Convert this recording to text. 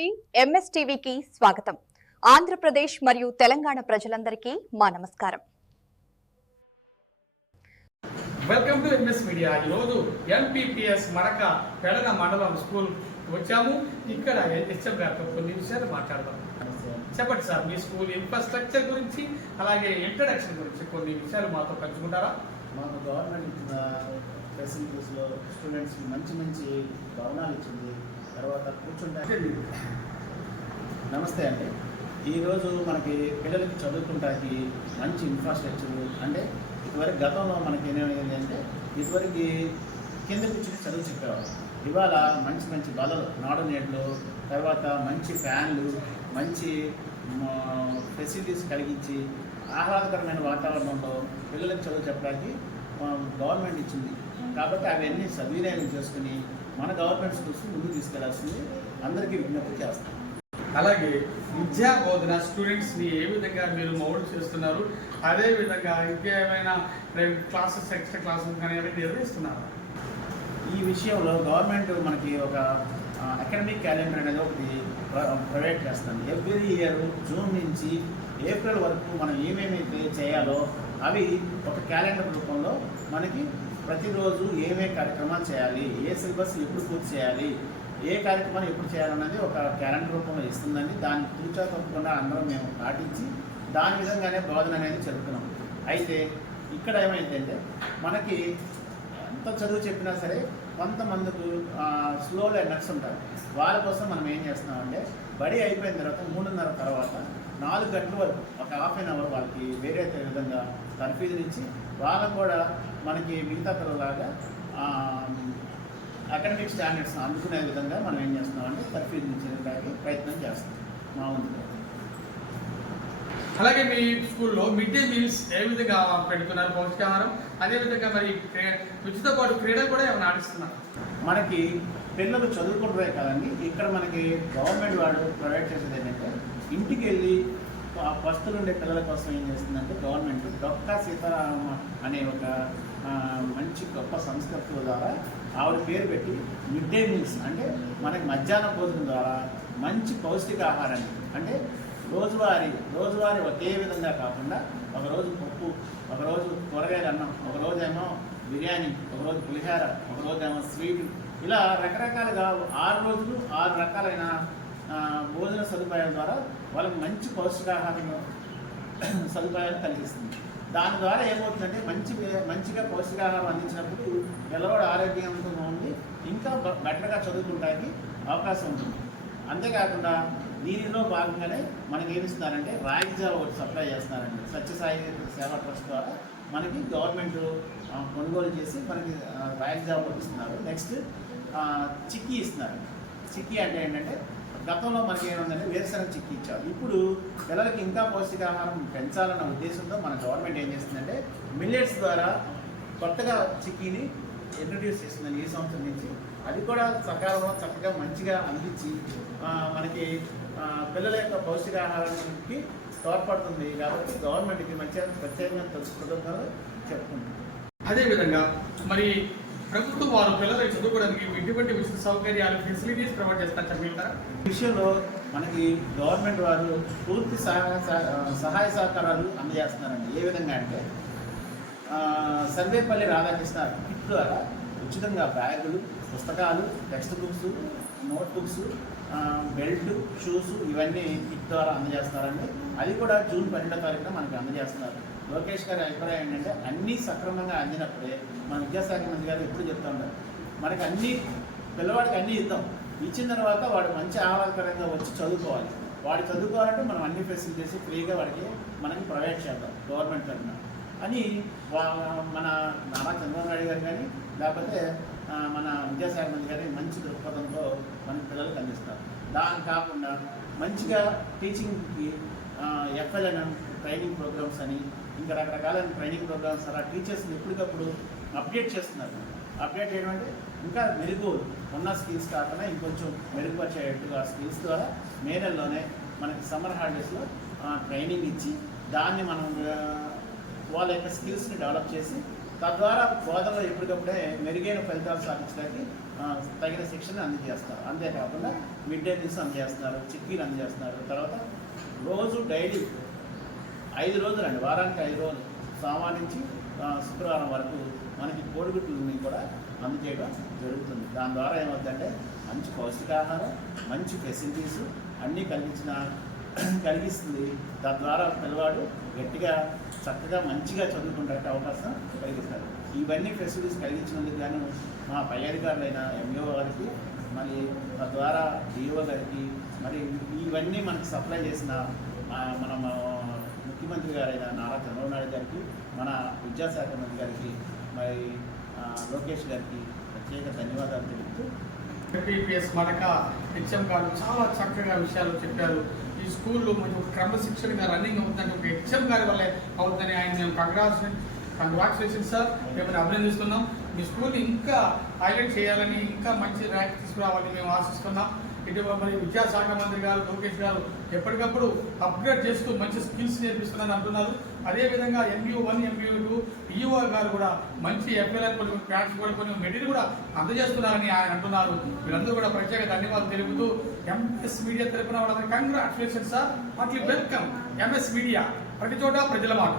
TV MS టీవీకి స్వాగతం. ఆంధ్రప్రదేశ్ మరియు తెలంగాణ ప్రజలందరికీ మా నమస్కారం. Welcome to MS media. ఈరోజు ఎంపీపీఎస్ మరక పెడన మండలం స్కూల్ వచ్చాము. ఇక్కడ హెచ్ఎం గారితో కొన్ని విషయాలు మాట్లాడదాం. చెప్పండి సార్, మీ స్కూల్ ఇన్ఫ్రాస్ట్రక్చర్ గురించి అలాగే ఇంట్రడక్షన్ గురించి కొన్ని విషయాలు మాతో పంచుకుంటారా? మాకు గవర్నమెంట్ ఇచ్చిన ఫెసిలిటీస్లో స్టూడెంట్స్కి మంచి మంచి భవనాలు ఇచ్చింది. తర్వాత కూర్చుంటే నమస్తే అండి. ఈరోజు మనకి పిల్లలకి చదువుకుంటానికి మంచి ఇన్ఫ్రాస్ట్రక్చర్ అంటే ఇటువరకు గతంలో మనకి ఏమేమి అంటే ఇటువరకు కింద కూర్చుని చదువు చెప్పేవారు. ఇవాళ మంచి మంచి బలలు నాడు నేట్లు, తర్వాత మంచి ఫ్యాన్లు, మంచి ఫెసిలిటీస్ కలిగించి ఆహ్లాదకరమైన వాతావరణంలో పిల్లలకు చదువు చెప్పడానికి గవర్నమెంట్ ఇచ్చింది. కాబట్టి అవన్నీ సద్వినియోగం చేసుకుని మన గవర్నమెంట్ స్కూల్స్ ముందుకు తీసుకెళ్లాల్సింది అందరికీ విజ్ఞప్తి చేస్తాం. అలాగే విద్యా బోధన స్టూడెంట్స్ని ఏ విధంగా మీరు మౌల్డ్ చేస్తున్నారు, అదేవిధంగా ఇంకేమైనా ప్రైవేట్ క్లాసెస్ ఎక్స్ట్రా క్లాసెస్ కానీ అవి నిర్వహిస్తున్నారు? ఈ విషయంలో గవర్నమెంట్ మనకి ఒక అకాడమిక్ క్యాలెండర్ అనేది ఒకటి ప్రొవైడ్ చేస్తుంది. ఎవ్రీ ఇయర్ జూన్ నుంచి ఏప్రిల్ వరకు మనం ఏమేమైతే చేయాలో అవి ఒక క్యాలెండర్ రూపంలో మనకి ప్రతిరోజు ఏమే కార్యక్రమాలు చేయాలి, ఏ సిలబస్ ఎప్పుడు పూర్తి చేయాలి, ఏ కార్యక్రమాలు ఎప్పుడు చేయాలన్నది ఒక క్యాలెండర్ రూపంలో ఇస్తుందండి. దాన్ని తూచా తప్పకుండా అందరం మేము పాటించి దాని విధంగానే బోధన అనేది జరుగుతున్నాం. అయితే ఇక్కడ ఏమైందంటే మనకి ఎంత చదువు చెప్పినా సరే కొంతమందికి స్లో లెర్నర్స్ ఉంటారు. వాళ్ళ కోసం మనం ఏం చేస్తున్నామంటే బడి అయిపోయిన తర్వాత 3:30 తర్వాత 4 గంటల వరకు ఒక హాఫ్ అన్ అవర్ వాళ్ళకి వేరే విధంగా తర్ఫీదునిచ్చి వాళ్ళకు కూడా మనకి మిగతా పిల్లలాగా అకాడమిక్ స్టాండర్డ్స్ అందుకునే విధంగా మనం ఏం చేస్తున్నామంటే తర్ఫీదునిచ్చడానికి ప్రయత్నం చేస్తాం మా వంతుగా. అలాగే మీ స్కూల్లో మిడ్ డే మీల్స్ ఏ విధంగా పెడుతున్నారు, పౌష్టికాహారం, అదేవిధంగా మరి వీటితో పాటు క్రీడలు కూడా ఏమైనా ఆడిస్తున్నారు? మనకి పిల్లలు చదువుకుంటే కదండి, ఇక్కడ మనకి గవర్నమెంట్ వాడు ప్రొవైడ్ చేసేది ఏంటంటే ఇంటికి వెళ్ళి పస్తులు ఉండే పిల్లల కోసం ఏం చేస్తుందంటే గవర్నమెంట్ డొక్కా సీతారామ అనే ఒక మంచి గొప్ప సంస్కృతుల ద్వారా ఆవిడ పేరు పెట్టి మిడ్ డే మీల్స్ అంటే మనకి మధ్యాహ్న భోజనం ద్వారా మంచి పౌష్టికాహారాన్ని అంటే రోజువారీ ఒకే విధంగా కాకుండా ఒకరోజు పప్పు, ఒకరోజు కూరగాయల అన్నం, ఒకరోజేమో బిర్యానీ, ఒకరోజు పులిహార, ఒకరోజేమో స్వీట్, ఇలా రకరకాలుగా 6 రోజులు 6 రకాలైన భోజన సదుపాయాల ద్వారా వాళ్ళకి మంచి పౌష్టికాహారం సదుపాయాలు కలిగిస్తుంది. దాని ద్వారా ఏమవుతుందంటే మంచిగా పౌష్టికాహారం అందించినప్పుడు పిల్లవాడు ఆరోగ్యవంతంగా ఉండి ఇంకా బెటర్గా చదువుకోవడానికి అవకాశం ఉంటుంది. అంతేకాకుండా దీనిలో భాగంగానే మనకి ఏమిస్తున్నారంటే రాగి జావ ఒకటి సప్లై చేస్తున్నారండి. సత్యసాయి సేవా ట్రస్ట్ ద్వారా మనకి గవర్నమెంట్ కొనుగోలు చేసి మనకి రాగి జావ ఒకటి ఇస్తున్నారు. నెక్స్ట్ చిక్కీ ఇస్తున్నారు. చిక్కీ అంటే ఏంటంటే గతంలో మనకి ఏముందంటే వేరుశనగ చిక్కీ ఇచ్చారు. ఇప్పుడు పిల్లలకి ఇంకా పౌష్టికాహారం పెంచాలన్న ఉద్దేశంతో మన గవర్నమెంట్ ఏం చేస్తుందంటే మిల్లెట్స్ ద్వారా కొత్తగా చిక్కీని ఇంట్రడ్యూస్ చేస్తుందండి ఈ సంవత్సరం నుంచి. అది కూడా సకాలంలో చక్కగా మంచిగా అందించి మనకి పిల్లల యొక్క పౌష్టికాహారానికి తోడ్పడుతుంది. కాబట్టి గవర్నమెంట్కి ప్రత్యేకంగా కృతజ్ఞతలు చెప్పుకుంటుంది. అదేవిధంగా మరి ప్రభుత్వం వారు పిల్లలకు చదువుకోవడానికి ఎటువంటి విషయ సౌకర్యాలు ఫెసిలిటీస్ ప్రొవైడ్ చేస్తారు చెప్తారా? ఈ విషయంలో మనకి గవర్నమెంట్ వారు పూర్తి సహాయ సహకారాలు అందజేస్తున్నారండి. ఏ విధంగా అంటే సర్వేపల్లి రాధాకృష్ణ కిట్ ద్వారా ఉచితంగా బ్యాగులు, పుస్తకాలు, text books, note books, belt, shoes ఇవన్నీ కిట్ ద్వారా అందజేస్తారండి. అది కూడా జూన్ 12వ తారీఖున మనకి అందజేస్తున్నారు. లోకేష్ గారి అభిప్రాయం ఏంటంటే అన్నీ సక్రమంగా అందినప్పుడే మన విద్యాశాఖ మంత్రి గారు ఎప్పుడు చెప్తా ఉంటారు మనకి అన్నీ పిల్లవాడికి అన్నీ ఇద్దాం, ఇచ్చిన తర్వాత వాడు మంచి ఆహ్లాదకరంగా వచ్చి చదువుకోవాలి. వాడు చదువుకోవాలంటే మనం అన్ని ఫెసిలిటీస్ ఫ్రీగా వాడికి మనకి ప్రొవైడ్ చేద్దాం గవర్నమెంట్ తరఫున అని మన నారా చంద్రబాబు నాయుడు గారు కానీ లేకపోతే మన విద్యాశాఖ మంత్రి గారి మంచి దృక్పథంతో మన పిల్లలకు అందిస్తారు. దాని కాకుండా మంచిగా టీచింగ్కి ఎఫ్ఎల్ఎన్ఎం ట్రైనింగ్ ప్రోగ్రామ్స్ అని ఇంకా రకరకాలైన ట్రైనింగ్ ప్రోగ్రామ్స్ అలా టీచర్స్ని ఎప్పటికప్పుడు అప్డేట్ చేస్తున్నారు. అప్డేట్ చేయడం అంటే ఇంకా మెరుగు ఉన్న స్కిల్స్ కాకుండా ఇంకొంచెం మెరుగుపరిచేట్టుగా స్కిల్స్ ద్వారా మే నెలలోనే మనకి సమ్మర్ హాలిడేస్లో ట్రైనింగ్ ఇచ్చి దాన్ని మనం వాళ్ళ యొక్క స్కిల్స్ని డెవలప్ చేసి తద్వారా బోధనలో ఎప్పటికప్పుడే మెరుగైన ఫలితాలు సాధించడానికి తగిన శిక్షణ అందజేస్తారు. అంతేకాకుండా మిడ్ డే మీల్స్ అందజేస్తున్నారు, చిక్కీలు అందజేస్తున్నారు. తర్వాత రోజు డైలీ 5 రోజులు అండి, వారానికి 5 రోజులు, సోమవారం నుంచి శుక్రవారం వరకు మనకి కోడిగుడ్లని కూడా అందజేయడం జరుగుతుంది. దాని ద్వారా ఏమవుతుందంటే మంచి పౌష్టికాహారం, మంచి ఫెసిలిటీస్ అన్నీ కలిగిస్తుంది. తద్వారా పిల్లవాడు గట్టిగా చక్కగా మంచిగా చదువుకునే అవకాశం కలిగిస్తారు. ఇవన్నీ ఫెసిలిటీస్ కలిగించినందుకు గాను మా పై అధికారులైన ఎంఈఓ గారికి, మరి తద్వారా డిఓ గారికి, మరి ఇవన్నీ మనకి సప్లై చేసిన మన ముఖ్యమంత్రి గారైన నారా చంద్రబాబు నాయుడు గారికి, మన విద్యాశాఖ మంత్రి గారికి, మరి లోకేష్ గారికి ప్రత్యేక ధన్యవాదాలు తెలుపుతూ ఎంపీపీఎస్ మడక హెచ్ఎం గారు చాలా చక్కగా విషయాలు చెప్పారు. ఈ స్కూల్లో మంచి ఒక క్రమశిక్షణగా రన్నింగ్ అవుతుందంటే ఒక హెచ్ఎం గారి వల్లే అవుతుందని ఆయన మేము కంగ్రాచులేషన్ సార్, మేము అభినందిస్తున్నాం. మీ స్కూల్ని ఇంకా హైలైట్ చేయాలని, ఇంకా మంచి ర్యాంక్ తీసుకురావాలని మేము ఆశిస్తున్నాం. ఇటీవల మరి విద్యాశాఖ మంత్రి గారు లోకేష్ గారు ఎప్పటికప్పుడు అప్గ్రేడ్ చేస్తూ మంచి స్కిల్స్ నేర్పిస్తున్నారని అంటున్నారు. అదేవిధంగా MBO1, MBO2 PO గారు కూడా మంచి FLR కొన్ని ప్యాడ్స్ కూడా కొన్ని మెటీరియల్ కూడా అందజేస్తున్నారని ఆయన అంటున్నారు. వీరందరూ కూడా ప్రత్యేక ధన్యవాదాలు తెలుపుతూ MS మీడియా తరపున వాళ్ళందరూ congratulation sir, hearty welcome MS media, ప్రతి చోట ప్రజల మాట.